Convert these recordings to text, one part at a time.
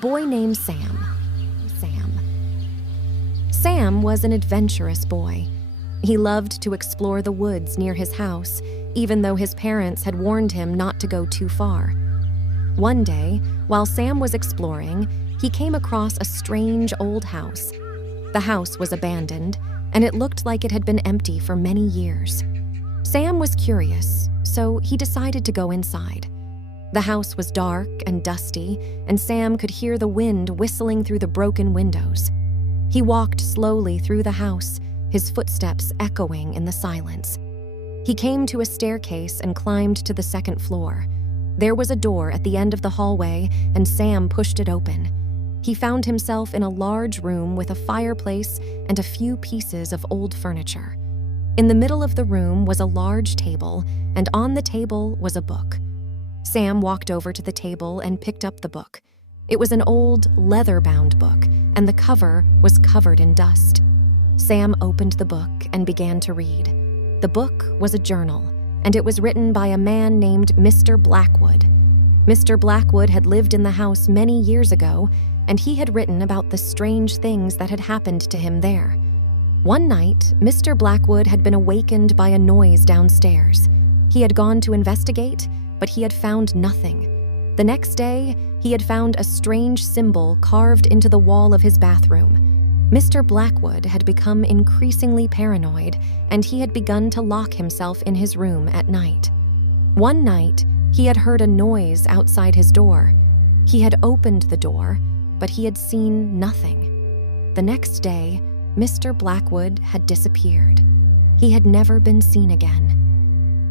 Boy named Sam. Sam was an adventurous boy. He loved to explore the woods near his house, even though his parents had warned him not to go too far. One day, while Sam was exploring, he came across a strange old house. The house was abandoned, and it looked like it had been empty for many years. Sam was curious, so he decided to go inside. The house was dark and dusty, and Sam could hear the wind whistling through the broken windows. He walked slowly through the house, his footsteps echoing in the silence. He came to a staircase and climbed to the second floor. There was a door at the end of the hallway, and Sam pushed it open. He found himself in a large room with a fireplace and a few pieces of old furniture. In the middle of the room was a large table, and on the table was a book. Sam walked over to the table and picked up the book. It was an old, leather-bound book, and the cover was covered in dust. Sam opened the book and began to read. The book was a journal, and it was written by a man named Mr. Blackwood. Mr. Blackwood had lived in the house many years ago, and he had written about the strange things that had happened to him there. One night, Mr. Blackwood had been awakened by a noise downstairs. He had gone to investigate, but he had found nothing. The next day, he had found a strange symbol carved into the wall of his bathroom. Mr. Blackwood had become increasingly paranoid, and he had begun to lock himself in his room at night. One night, he had heard a noise outside his door. He had opened the door, but he had seen nothing. The next day, Mr. Blackwood had disappeared. He had never been seen again.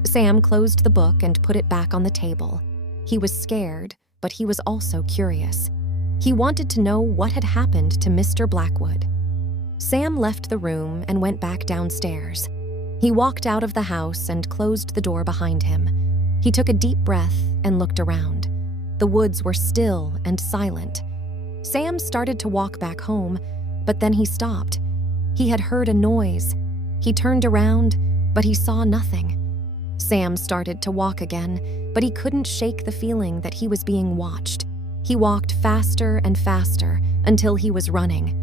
Sam closed the book and put it back on the table. He was scared, but he was also curious. He wanted to know what had happened to Mr. Blackwood. Sam left the room and went back downstairs. He walked out of the house and closed the door behind him. He took a deep breath and looked around. The woods were still and silent. Sam started to walk back home, but then he stopped. He had heard a noise. He turned around, but he saw nothing. Sam started to walk again, but he couldn't shake the feeling that he was being watched. He walked faster and faster until he was running.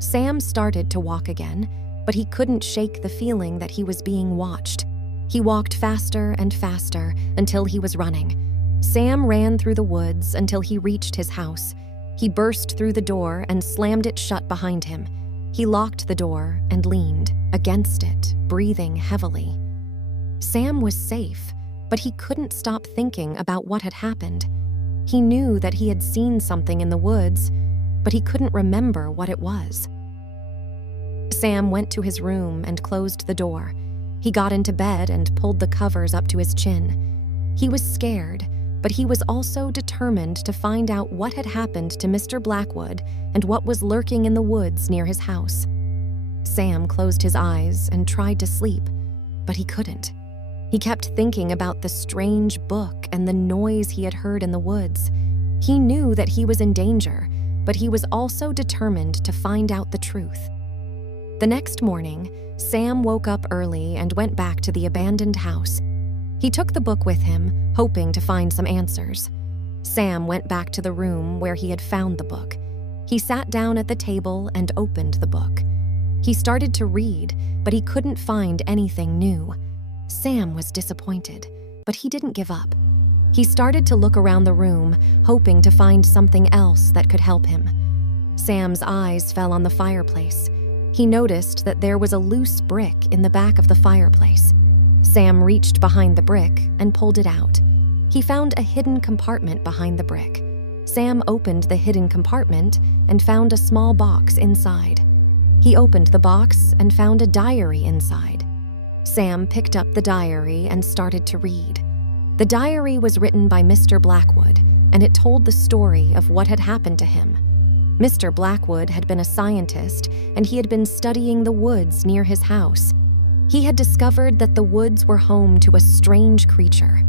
Sam started to walk again, but he couldn't shake the feeling that he was being watched. He walked faster and faster until he was running. Sam ran through the woods until he reached his house. He burst through the door and slammed it shut behind him. He locked the door and leaned against it, breathing heavily. Sam was safe, but he couldn't stop thinking about what had happened. He knew that he had seen something in the woods, but he couldn't remember what it was. Sam went to his room and closed the door. He got into bed and pulled the covers up to his chin. He was scared, but he was also determined to find out what had happened to Mr. Blackwood and what was lurking in the woods near his house. Sam closed his eyes and tried to sleep, but he couldn't. He kept thinking about the strange book and the noise he had heard in the woods. He knew that he was in danger, but he was also determined to find out the truth. The next morning, Sam woke up early and went back to the abandoned house. He took the book with him, hoping to find some answers. Sam went back to the room where he had found the book. He sat down at the table and opened the book. He started to read, but he couldn't find anything new. Sam was disappointed, but he didn't give up. He started to look around the room, hoping to find something else that could help him. Sam's eyes fell on the fireplace. He noticed that there was a loose brick in the back of the fireplace. Sam reached behind the brick and pulled it out. He found a hidden compartment behind the brick. Sam opened the hidden compartment and found a small box inside. He opened the box and found a diary inside. Sam picked up the diary and started to read. The diary was written by Mr. Blackwood, and it told the story of what had happened to him. Mr. Blackwood had been a scientist, and he had been studying the woods near his house. He had discovered that the woods were home to a strange creature.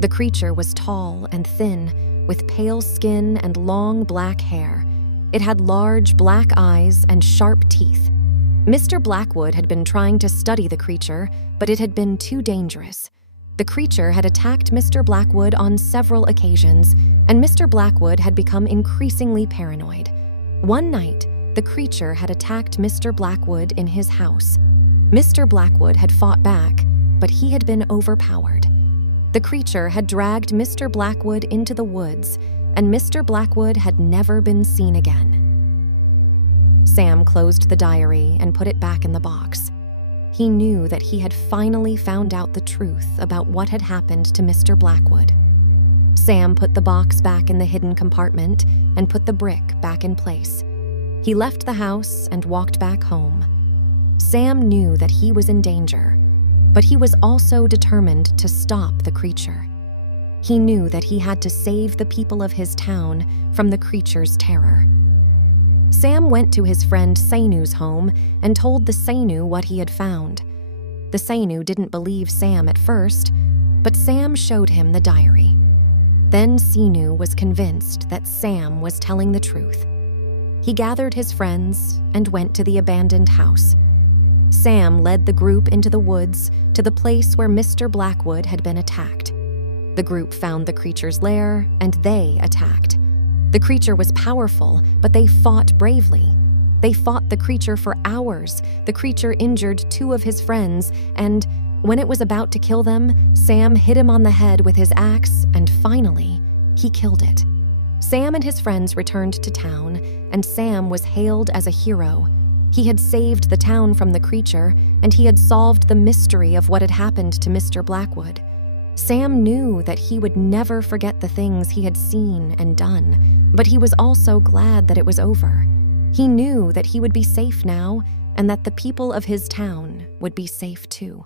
The creature was tall and thin, with pale skin and long black hair. It had large black eyes and sharp teeth. Mr. Blackwood had been trying to study the creature, but it had been too dangerous. The creature had attacked Mr. Blackwood on several occasions, and Mr. Blackwood had become increasingly paranoid. One night, the creature had attacked Mr. Blackwood in his house. Mr. Blackwood had fought back, but he had been overpowered. The creature had dragged Mr. Blackwood into the woods, and Mr. Blackwood had never been seen again. Sam closed the diary and put it back in the box. He knew that he had finally found out the truth about what had happened to Mr. Blackwood. Sam put the box back in the hidden compartment and put the brick back in place. He left the house and walked back home. Sam knew that he was in danger, but he was also determined to stop the creature. He knew that he had to save the people of his town from the creature's terror. Sam went to his friend Sainu's home and told the Sainu what he had found. The Sainu didn't believe Sam at first, but Sam showed him the diary. Then Sainu was convinced that Sam was telling the truth. He gathered his friends and went to the abandoned house. Sam led the group into the woods to the place where Mr. Blackwood had been attacked. The group found the creature's lair, and they attacked. The creature was powerful, but they fought bravely. They fought the creature for hours. The creature injured 2 of his friends, and when it was about to kill them, Sam hit him on the head with his axe, and finally, he killed it. Sam and his friends returned to town, and Sam was hailed as a hero. He had saved the town from the creature, and he had solved the mystery of what had happened to Mr. Blackwood. Sam knew that he would never forget the things he had seen and done, but he was also glad that it was over. He knew that he would be safe now, and that the people of his town would be safe too.